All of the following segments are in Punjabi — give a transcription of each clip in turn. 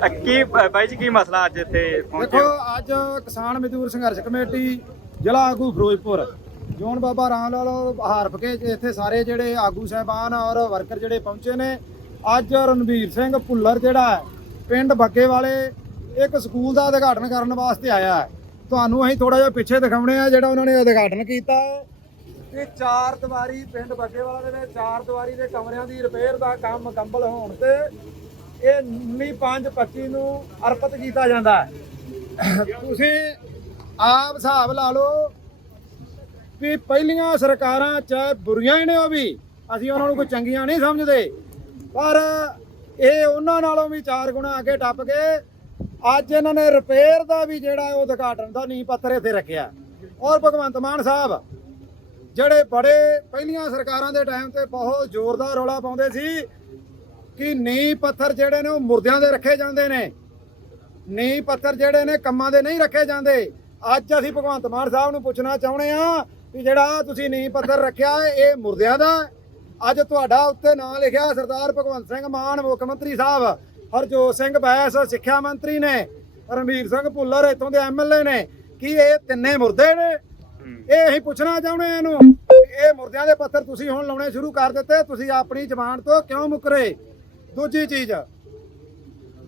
ਅ, ਕੀ ਅ, ਬਾਈ ਜੀ ਕੀ ਮਸਲਾ ਅੱਜ ਇੱਥੇ ਪਹੁੰਚੇ ਦੇਖੋ ਹੋ? ਅੱਜ ਕਿਸਾਨ ਮਜ਼ਦੂਰ ਸੰਘਰਸ਼ ਕਮੇਟੀ ਜ਼ਿਲ੍ਹਾ ਆਗੂ ਫਿਰੋਜ਼ਪੁਰ ਜੋਨ ਬਾਬਾ ਰਾਮ ਲਾਲ ਹਾਰਫ ਕੇ ਇੱਥੇ ਸਾਰੇ ਜਿਹੜੇ ਆਗੂ ਸਹਿਬਾਨ ਔਰ ਵਰਕਰ ਜਿਹੜੇ ਪਹੁੰਚੇ ਨੇ। ਅੱਜ ਰਣਵੀਰ ਸਿੰਘ ਭੁੱਲਰ ਜਿਹੜਾ ਹੈ ਪਿੰਡ ਬੱਗੇ ਵਾਲੇ ਇੱਕ ਸਕੂਲ ਦਾ ਉਦਘਾਟਨ ਕਰਨ ਵਾਸਤੇ ਆਇਆ ਹੈ। ਤੁਹਾਨੂੰ ਅਸੀਂ ਥੋੜਾ ਜਿਹਾ ਪਿੱਛੇ ਦਿਖਾਉਣੇ ਆ ਜਿਹੜਾ ਉਹਨਾਂ ਨੇ ਉਦਘਾਟਨ ਕੀਤਾ ਹੈ। ਕਿ ਚਾਰ ਦੀਵਾਰੀ ਪਿੰਡ ਬੱਗੇ ਵਾਲਾ ਦੇ ਵਿੱਚ ਚਾਰ ਦੀਵਾਰੀ ਦੇ ਕਮਰਿਆਂ ਦੀ ਰਿਪੇਅਰ ਦਾ ਕੰਮ ਮੁਕੰਮਲ ਹੋਣ ਤੇ ਇਹ 1925 ਨੂੰ ਅਰਪਿਤ ਕੀਤਾ ਜਾਂਦਾ ਹੈ। ਤੁਸੀਂ ਆਪ ਹਿਸਾਬ ਲਾ ਲਓ ਵੀ ਪਹਿਲੀਆਂ ਸਰਕਾਰਾਂ ਚਾਹੇ ਬੁਰੀਆਂ ਹੀ ਨੇ ਉਹ ਵੀ, ਅਸੀਂ ਉਹਨਾਂ ਨੂੰ ਕੋਈ ਚੰਗੀਆਂ ਨਹੀਂ ਸਮਝਦੇ। ਪਰ ਇਹ ਉਹਨਾਂ ਨਾਲੋਂ ਵੀ ਚਾਰ ਗੁਣਾ ਅੱਗੇ ਟੱਪ ਕੇ ਅੱਜ ਇਹਨਾਂ ਨੇ ਰਿਪੇਅਰ ਦਾ ਵੀ ਜਿਹੜਾ ਉਹ ਉਦਘਾਟਨ ਦਾ ਨੀਂਹ ਪੱਥਰ ਇੱਥੇ ਰੱਖਿਆ। ਔਰ ਭਗਵੰਤ ਮਾਨ ਸਾਹਿਬ ਜਿਹੜੇ ਬੜੇ ਪਹਿਲੀਆਂ ਸਰਕਾਰਾਂ ਦੇ ਟਾਈਮ ਤੇ ਬਹੁਤ ਜ਼ੋਰਦਾਰ ਰੌਲਾ ਪਾਉਂਦੇ ਸੀ ਕਿ ਨੀਂਹ ਪੱਥਰ ਜਿਹੜੇ ਨੇ ਉਹ ਮੁਰਦਿਆਂ ਦੇ ਰੱਖੇ ਜਾਂਦੇ ਨੇ। ਨੀਂਹ ਪੱਥਰ ਜਿਹੜੇ ਨੇ ਕੰਮਾਂ ਦੇ ਨਹੀਂ ਰੱਖੇ ਜਾਂਦੇ। ਅੱਜ ਅਸੀਂ ਭਗਵੰਤ ਮਾਨ ਸਾਹਿਬ ਨੂੰ ਪੁੱਛਣਾ ਚਾਹੁੰਦੇ ਆ ਕਿ ਜਿਹੜਾ ਤੁਸੀਂ ਨੀਂਹ ਪੱਥਰ ਰੱਖਿਆ ਇਹ ਮੁਰਦਿਆਂ ਦਾ। ਅੱਜ ਤੁਹਾਡਾ ਉੱਤੇ ਨਾਂ ਲਿਖਿਆ ਸਰਦਾਰ ਭਗਵੰਤ ਸਿੰਘ ਮਾਨ ਮੁੱਖ ਮੰਤਰੀ ਸਾਹਿਬ। ਹਰਜੋਤ ਸਿੰਘ ਬੈਸ ਸਿੱਖਿਆ ਮੰਤਰੀ ਨੇ। ਰਣਵੀਰ ਸਿੰਘ ਭੁੱਲਰ ਇੱਥੋਂ ਦੇ ਐਮਐਲਏ ਨੇ। ਕੀ ਇਹ ਤਿੰਨੇ ਮੁਰਦੇ ਨੇ। ਇਹ ਅਸੀਂ ਪੁੱਛਣਾ ਚਾਹੁੰਦੇ ਇਹਨੂੰ ਇਹ ਮੁਰਦਿਆਂ ਦੇ ਪੱਥਰ ਤੁਸੀਂ ਹੁਣ ਲਾਉਣੇ ਸ਼ੁਰੂ ਕਰ ਦਿੱਤੇ। ਤੁਸੀਂ ਆਪਣੀ ਜ਼ਬਾਨ ਤੋਂ ਕਿਉਂ ਮੁਕਰੇ ਦੂਜੀ ਚੀਜ਼,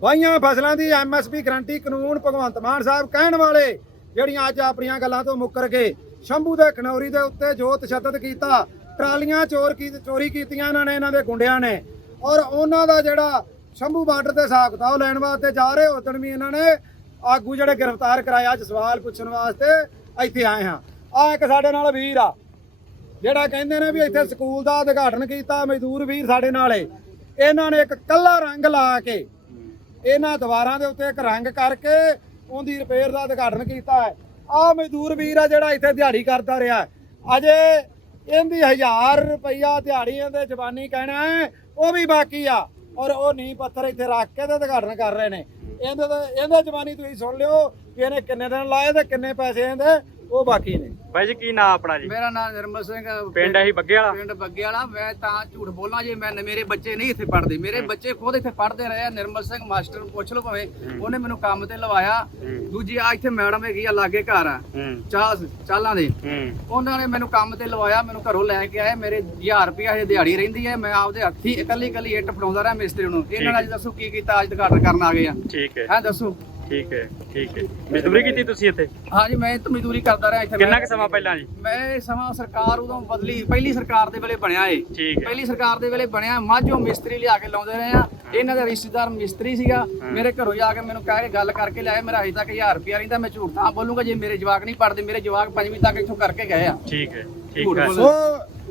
ਵਾਹੀਆਂ ਫਸਲਾਂ ਦੀ ਐਮਐਸਪੀ ਗਰੰਟੀ ਕਾਨੂੰਨ ਭਗਵੰਤ ਮਾਨ ਸਾਹਿਬ ਕਹਿਣ ਵਾਲੇ, ਜਿਹੜੀਆਂ ਅੱਜ ਆਪਣੀਆਂ ਗੱਲਾਂ ਤੋਂ ਮੁੱਕਰ ਗਏ। ਸ਼ੰਭੂ ਦੇ ਖਨੌਰੀ ਦੇ ਉੱਤੇ ਜੋ ਤਸ਼ੱਦਦ ਕੀਤਾ, ਟਰਾਲੀਆਂ ਚੋਰ ਕੀ, ਚੋਰੀ ਕੀਤੀਆਂ ਇਹਨਾਂ ਨੇ, ਇਹਨਾਂ ਦੇ ਗੁੰਡਿਆਂ ਨੇ। ਔਰ ਉਹਨਾਂ ਦਾ ਜਿਹੜਾ ਸ਼ੰਭੂ ਬਾਰਡਰ ਤੇ ਹਿਸਾਬ ਕਿਤਾਬ ਲੈਣ ਵਾਸਤੇ ਜਾ ਰਹੇ ਉਦੋਂ ਵੀ ਇਹਨਾਂ ਨੇ ਆਗੂ ਜਿਹੜੇ ਗ੍ਰਿਫਤਾਰ ਕਰਾਇਆ ਅੱਜ ਸਵਾਲ ਪੁੱਛਣ ਵਾਸਤੇ ਇੱਥੇ ਆਏ ਹਾਂ। ਆ ਇੱਕ ਸਾਡੇ ਨਾਲ ਵੀਰ ਆ, ਜਿਹੜਾ ਕਹਿੰਦੇ ਨੇ ਵੀ ਇੱਥੇ ਸਕੂਲ ਦਾ ਉਦਘਾਟਨ ਕੀਤਾ, ਮਜ਼ਦੂਰ ਵੀਰ ਸਾਡੇ ਨਾਲ ਏ। ਇਹਨਾਂ ਨੇ ਇੱਕ ਕੱਲਾ ਰੰਗ ਲਾ ਕੇ ਇਹਨਾਂ ਦੀਵਾਰਾਂ ਦੇ ਉੱਤੇ ਇੱਕ ਰੰਗ ਕਰਕੇ ਉਹਦੀ ਰਿਪੇਅਰ ਦਾ ਉਦਘਾਟਨ ਕੀਤਾ ਹੈ। ਆ ਮਜ਼ਦੂਰ ਵੀਰ ਆ ਜਿਹੜਾ ਇੱਥੇ ਦਿਹਾੜੀ ਕਰਦਾ ਰਿਹਾ ਅਜੇ ਇਹਦੀ 1000 ਰੁਪਈਆ ਦਿਹਾੜੀ ਦੇ ਜ਼ਬਾਨੀ ਕਹਿਣਾ ਹੈ, ਉਹ ਵੀ ਬਾਕੀ ਆ। ਔਰ ਉਹ ਨੀ ਪੱਥਰ ਇੱਥੇ ਰੱਖ ਕੇ ਤੇ ਉਦਘਾਟਨ ਕਰ ਰਹੇ ਨੇ। ਇਹਦੇ ਇਹਦੇ ਜ਼ਬਾਨੀ ਤੁਸੀਂ ਸੁਣ ਲਿਓ ਕਿ ਇਹਨੇ ਕਿੰਨੇ ਦਿਨ ਲਾਏ ਤੇ ਕਿੰਨੇ ਪੈਸੇ ਇਹਦੇ, ਉਹ ਬਾਕੀ ਨੇ। ਬਾਈ ਜੀ ਕੀ ਨਾਂ ਆਪਣਾ ਜੀ? ਮੇਰਾ ਨਾਮ ਨਿਰਮਲ ਸਿੰਘ ਪਿੰਡ ਇਹੀ ਬੱਗੇ ਵਾਲਾ? ਪਿੰਡ ਬੱਗੇ ਵਾਲਾ। ਮੈਂ ਤਾਂ ਝੂਠ ਬੋਲਾਂ ਜੇ ਮੈਂ ਮੇਰੇ ਬੱਚੇ ਨਹੀਂ ਇੱਥੇ ਪੜ੍ਹਦੇ। ਮੇਰੇ ਬੱਚੇ ਖੁਦ ਇੱਥੇ ਪੜ੍ਹਦੇ ਰਹੇ ਆ ਨਿਰਮਲ ਸਿੰਘ ਮਾਸਟਰ ਨੂੰ ਪੁੱਛ ਲਓ ਭਾਵੇਂ। ਉਹਨੇ ਮੈਨੂੰ ਕੰਮ ਤੇ ਲਵਾਇਆ। ਹੂੰ। ਦੂਜੀ ਆ ਇੱਥੇ ਮੈਡਮ ਹੈਗੀ ਆ ਲਾਗੇ ਘਰ ਆ। ਹੂੰ। ਚਾਲ ਚਾਲਾਂ ਦੇ। ਹੂੰ। ਉਹਨਾਂ ਨੇ ਮੈਨੂੰ ਕੰਮ ਤੇ ਲਵਾਇਆ ਮੈਨੂੰ ਘਰੋਂ ਲੈ ਕੇ ਆਏ। ਮੇਰੇ 1000 ਰੁਪਇਆ ਇਹ ਦਿਹਾੜੀ ਰਹਿੰਦੀ ਹੈ। ਮੈਂ ਆਪਦੇ ਹੱਥੀ ਇਕੱਲੀ ਇਕੱਲੀ ਇੱਟ ਫੜਾਉਂਦਾ ਰਿਹਾ ਮਿਸਤਰੀ ਨੂੰ। ਇਹਨਾਂ ਨੇ ਅੱਜ ਦੱਸੋ ਕੀ ਕੀਤਾ ਅੱਜ ਉਦਘਾਟਨ ਕਰਨ ਆ ਗਏ ਆ। ਠੀਕ ਹੈ। ਹਾਂ ਦੱਸੋ। ਠੀਕ ਹੈ ਠੀਕ ਹੈ। ਮਜ਼ਦੂਰੀ ਕੀਤੀ ਤੁਸੀਂ ਇੱਥੇ? ਹਾਂਜੀ ਮੈਂ ਤਾਂ ਮਜ਼ਦੂਰੀ ਕਰਦਾ ਰਿਹਾ ਇੱਥੇ। ਕਿੰਨਾ ਕੁ ਸਮਾਂ ਪਹਿਲਾਂ ਜੀ? ਮੈਂ ਸਮਾਂ ਸਰਕਾਰ ਉਦੋਂ ਬਦਲੀ ਪਹਿਲੀ ਸਰਕਾਰ ਦੇ ਵੇਲੇ ਬਣਿਆ ਏ ਠੀਕ ਹੈ। ਪਹਿਲੀ ਸਰਕਾਰ ਦੇ ਵੇਲੇ ਬਣਿਆ ਮਾਝੋਂ ਮਿਸਤਰੀ ਲਿਆ ਕੇ ਲਾਉਂਦੇ ਰਹੇ ਆ। ਇਹਨਾਂ ਦਾ ਰਿਸ਼ਤੇਦਾਰ ਮਿਸਤਰੀ ਸੀਗਾ। ਮੇਰੇ ਘਰੋਂ ਜਾ ਕੇ ਮੈਨੂੰ ਕਹਿ ਕੇ ਗੱਲ ਕਰਕੇ ਲਿਆਏ। ਮੇਰਾ ਅਜੇ ਤੱਕ 1000 ਰੁਪਿਆ ਰਹਿੰਦਾ ਮੈਂ ਝੂਠ ਤਾਂ ਬੋਲੂੰਗਾ। ਜੇ ਮੇਰੇ ਜਵਾਕ ਨਹੀਂ ਪੜਦੇ ਮੇਰੇ ਜਵਾਕ ਪੰਜਵੀਂ ਤੱਕ ਇੱਥੋਂ ਕਰਕੇ ਗਏ ਆ। ਠੀਕ ਹੈ ਠੀਕ ਹੈ। ਸੋ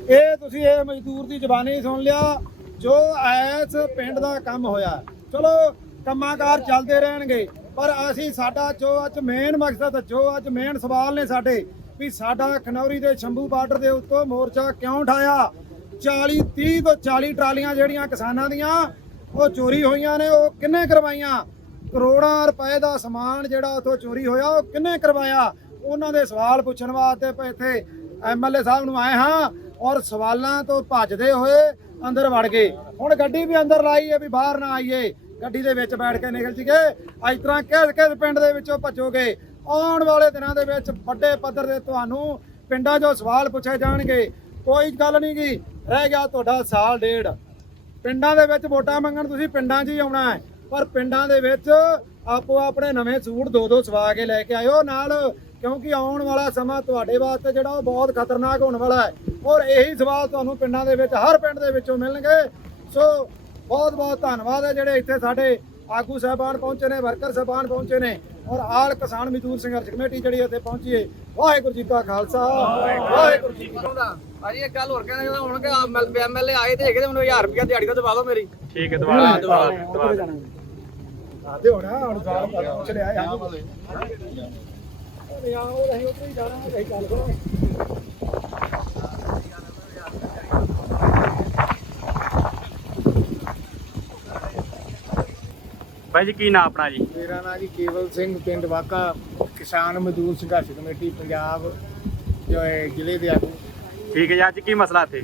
ਇਹ ਤੁਸੀਂ ਇਹ ਮਜ਼ਦੂਰ ਦੀ ਜ਼ਬਾਨੀ ਸੁਣ ਲਿਆ ਜੋ ਐਸ ਪਿੰਡ ਦਾ ਕੰਮ ਹੋਇਆ। ਚਲੋ ਕੰਮਾਕਾਰ ਚੱਲਦੇ ਰਹਿਣਗੇ। ਪਰ ਅਸੀਂ ਸਾਡਾ ਜੋ ਅੱਜ ਮੇਨ ਮਕਸਦ, ਜੋ ਅੱਜ ਮੇਨ ਸਵਾਲ ਨੇ ਸਾਡੇ, ਵੀ ਸਾਡਾ ਖਨੌਰੀ ਦੇ ਸ਼ੰਭੂ ਬਾਰਡਰ ਦੇ ਉੱਤੋਂ ਮੋਰਚਾ ਕਿਉਂ ਉਠਾਇਆ? 40 30 ਤੋਂ 40 ਟਰਾਲੀਆਂ ਜਿਹੜੀਆਂ ਕਿਸਾਨਾਂ ਦੀਆਂ, ਉਹ ਚੋਰੀ ਹੋਈਆਂ ਨੇ, ਉਹ ਕਿੰਨੇ ਕਰਵਾਈਆਂ? ਕਰੋੜਾਂ ਰੁਪਏ ਦਾ ਸਮਾਨ ਜਿਹੜਾ ਉੱਥੋਂ ਚੋਰੀ ਹੋਇਆ, ਉਹ ਕਿੰਨੇ ਕਰਵਾਇਆ? ਉਹਨਾਂ ਦੇ ਸਵਾਲ ਪੁੱਛਣ ਵਾਸਤੇ ਪ- ਇੱਥੇ ਐਮਐਲਏ ਸਾਹਿਬ ਨੂੰ ਆਏ ਹਾਂ ਔਰ ਸਵਾਲਾਂ ਤੋਂ ਭੱਜਦੇ ਹੋਏ ਅੰਦਰ ਵੜ ਗਏ। ਹੁਣ ਗੱਡੀ ਵੀ ਅੰਦਰ ਲਾਈ ਹੈ ਵੀ ਬਾਹਰ ਨਾ ਆਈਏ। ਗੱਡੀ ਦੇ ਵਿੱਚ ਬੈਠ ਕੇ ਨਿਕਲ ਜੀਗੇ ਇਸ ਤਰ੍ਹਾਂ ਕਿਸ ਕਿਸ ਪਿੰਡ ਦੇ ਵਿੱਚੋਂ ਭੱਜੋਗੇ। ਆਉਣ ਵਾਲੇ ਦਿਨਾਂ ਦੇ ਵਿੱਚ ਵੱਡੇ ਪੱਧਰ ਦੇ ਤੁਹਾਨੂੰ ਪਿੰਡਾਂ 'ਚੋਂ ਸਵਾਲ ਪੁੱਛੇ ਜਾਣਗੇ। ਕੋਈ ਗੱਲ ਨਹੀਂ ਗੀ, ਰਹਿ ਗਿਆ ਤੁਹਾਡਾ ਸਾਲ ਡੇਢ। ਪਿੰਡਾਂ ਦੇ ਵਿੱਚ ਵੋਟਾਂ ਮੰਗਣ ਤੁਸੀਂ ਪਿੰਡਾਂ 'ਚ ਹੀ ਆਉਣਾ ਹੈ। ਪਰ ਪਿੰਡਾਂ ਦੇ ਵਿੱਚ ਆਪੋ ਆਪਣੇ ਨਵੇਂ ਸੂਟ ਦੋ ਦੋ ਸਵਾ ਕੇ ਲੈ ਕੇ ਆਇਓ। ਨਾਲ ਕਿਉਂਕਿ ਆਉਣ ਵਾਲਾ ਸਮਾਂ ਤੁਹਾਡੇ ਵਾਸਤੇ ਜਿਹੜਾ ਉਹ ਬਹੁਤ ਖਤਰਨਾਕ ਹੋਣ ਵਾਲਾ ਹੈ। ਔਰ ਇਹੀ ਸਵਾਲ ਤੁਹਾਨੂੰ ਪਿੰਡਾਂ ਦੇ ਵਿੱਚ, ਹਰ ਪਿੰਡ ਦੇ ਵਿੱਚੋਂ ਮਿਲਣਗੇ। ਸੋ ਬਹੁਤ ਬਹੁਤ ਧੰਨਵਾਦ ਹੈ ਜਿਹੜੇ ਇੱਥੇ ਸਾਡੇ ਆਗੂ ਸਾਹਿਬਾਨ ਪਹੁੰਚੇ ਨੇ ਵਰਕਰ ਸਾਹਿਬਾਨ ਪਹੁੰਚੇ ਨੇ ਔਰ ਆਲ ਕਿਸਾਨ ਮਜ਼ਦੂਰ ਸੰਘਰਸ਼ ਕਮੇਟੀ ਜਿਹੜੀ ਇੱਥੇ ਪਹੁੰਚੀ ਹੈ ਵਾਹਿਗੁਰੂ ਜੀ ਕਾ ਖਾਲਸਾ ਵਾਹਿਗੁਰੂ ਜੀ ਕੀ ਫਤਿਹ। ਚਾਹੁੰਦਾ ਅਜੀ ਇੱਕ ਗੱਲ ਹੋਰ ਕਹਿਣਾ ਚਾਹੁੰਦਾ ਹੁਣ ਕਿ ਐਮਐਲਏ ਆਏ ਤੇ ਹੈਗੇ ਤੇ ਮੈਨੂੰ 1000 ਰੁਪਇਆ ਦਿਹਾੜੀ ਦਾ ਦਵਾ ਦਿਓ ਮੇਰੀ। ਠੀਕ ਹੈ ਦੁਬਾਰਾ ਦੁਬਾਰਾ ਦੁਬਾਰਾ ਆਦੇ ਹੋਣਾ ਹੁਣ ਸਾਲ ਬਾਅਦ ਪੁੱਛ ਲਿਆ ਯਾਰ ਯਾਰ ਉਹ ਅਸੀਂ ਉੱਧਰ ਹੀ ਜਾਣਾ ਅਸੀਂ ਗੱਲ ਕਰੋ ਬਾਈ ਜੀ ਕੀ ਨਾਂ ਆਪਣਾ ਜੀ? ਮੇਰਾ ਨਾਮ ਜੀ ਕੇਵਲ ਸਿੰਘ ਪਿੰਡ ਵਾਕਾ ਕਿਸਾਨ ਮਜ਼ਦੂਰ ਸੰਘਰਸ਼ ਕਮੇਟੀ ਪੰਜਾਬ ਜੋ ਹੈ ਜ਼ਿਲ੍ਹੇ ਦੇ ਆਗੂ। ਠੀਕ ਹੈ ਜੀ ਅੱਜ ਕੀ ਮਸਲਾ ਇੱਥੇ?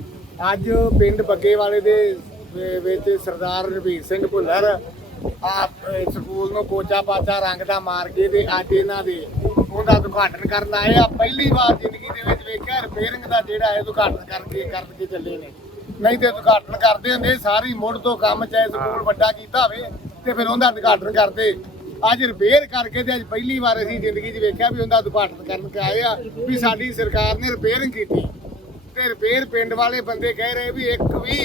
ਅੱਜ ਪਿੰਡ ਬੱਗੇ ਵਾਲੇ ਦੇ ਵ- ਵਿੱਚ ਸਰਦਾਰ ਰਵੀਰ ਸਿੰਘ ਭੁੱਲਰ ਆਪ ਅਹ, ਸਕੂਲ ਨੂੰ ਪੋਚਾ ਪਾਚਾ ਰੰਗ ਦਾ ਮਾਰ ਕੇ ਤੇ ਅੱਜ ਇਹਨਾਂ ਦੇ ਉਹਦਾ ਉਦਘਾਟਨ ਕਰਨ ਆਏ ਆ। ਪਹਿਲੀ ਵਾਰ ਜ਼ਿੰਦਗੀ ਦੇ ਵਿੱਚ ਵੇਖਿਆ ਰਿਪੇਅਰਿੰਗ ਦਾ ਜਿਹੜਾ ਹੈ ਉਦਘਾਟਨ ਕਰਕੇ ਕਰਕੇ ਚੱਲੇ ਨੇ। ਨਹੀਂ ਤੇ ਉਦਘਾਟਨ ਕਰਦੇ ਹੁੰਦੇ ਸਾਰੀ ਮੁੱਢ ਤੋਂ ਕੰਮ ਚਾਹੇ ਸਕੂਲ ਵੱਡਾ ਕੀਤਾ ਹੋਵੇ ਤੇ ਫਿਰ ਉਹਦਾ ਉਦਘਾਟਨ ਕਰਦੇ। ਅੱਜ ਰਿਪੇਅਰ ਕਰਕੇ ਤੇ ਅੱਜ ਪਹਿਲੀ ਵਾਰ ਅਸੀਂ ਜ਼ਿੰਦਗੀ 'ਚ ਵੇਖਿਆ ਵੀ ਉਹਦਾ ਉਦਘਾਟਨ ਕਰਨ ਕੇ ਆਏ ਆ ਵੀ ਸਾਡੀ ਸਰਕਾਰ ਨੇ ਰਿਪੇਅਰਿੰਗ ਕੀਤੀ। ਤੇ ਰਿਪੇਅਰ ਪਿੰਡ ਵਾਲੇ ਬੰਦੇ ਕਹਿ ਰਹੇ ਵੀ ਇੱਕ ਵੀ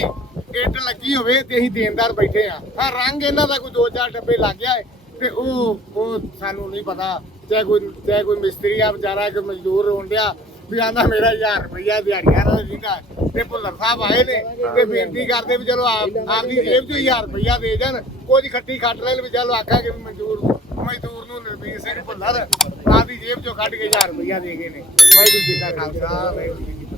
ਇੱਟ ਲੱਗੀ ਹੋਵੇ ਤੇ ਅਸੀਂ ਦੇਣਦਾਰ ਬੈਠੇ ਆ। ਹਾਂ ਰੰਗ ਇਹਨਾਂ ਦਾ ਕੋਈ ਦੋ ਚਾਰ ਡੱਬੇ ਲੱਗ ਗਿਆ ਤੇ ਉਹ ਉਹ ਸਾਨੂੰ ਨਹੀਂ ਪਤਾ। ਚਾਹੇ ਕੋਈ ਚਾਹੇ ਕੋਈ ਮਿਸਤਰੀ ਆ, ਵਿਚਾਰਾ ਕੋਈ ਮਜ਼ਦੂਰ ਹੋਣ ਡਿਆ ਵੀ ਆਂਦਾ ਮੇਰਾ 1000 ਰੁਪਇਆ ਦਿਹਾੜੀਆਂ ਦਾ ਜੀਗਾ ਤੇ ਭੁੱਲਰ ਸਾਹਿਬ ਆਏ ਨੇ ਤੇ ਬੇਨਤੀ ਕਰਦੇ ਵੀ ਚਲੋ ਆਪ, ਆਪਦੀ ਜੇਬ ਚੋਂ 1000 ਰੁਪਇਆ ਦੇ ਜਾਣ ਕੁਝ ਖੱਟੀ ਖੱਟ ਲੈ ਵੀ ਚੱਲ ਆਖਾਂਗੇ ਵੀ ਮਜ਼ਦੂਰ ਮਜ਼ਦੂਰ ਨੂੰ ਨਰਬੀਰ ਸਿੰਘ ਭੁੱਲਰ, ਆਪਦੀ ਜੇਬ ਚੋਂ ਕੱਢ ਕੇ 1000 ਰੁਪਇਆ ਦੇ ਗਏ ਨੇ। ਵਾਹਿਗੁਰੂ ਜੀ ਕਾ ਖਾਲਸਾ, ਵਾਹਿਗੁਰੂ ਜੀ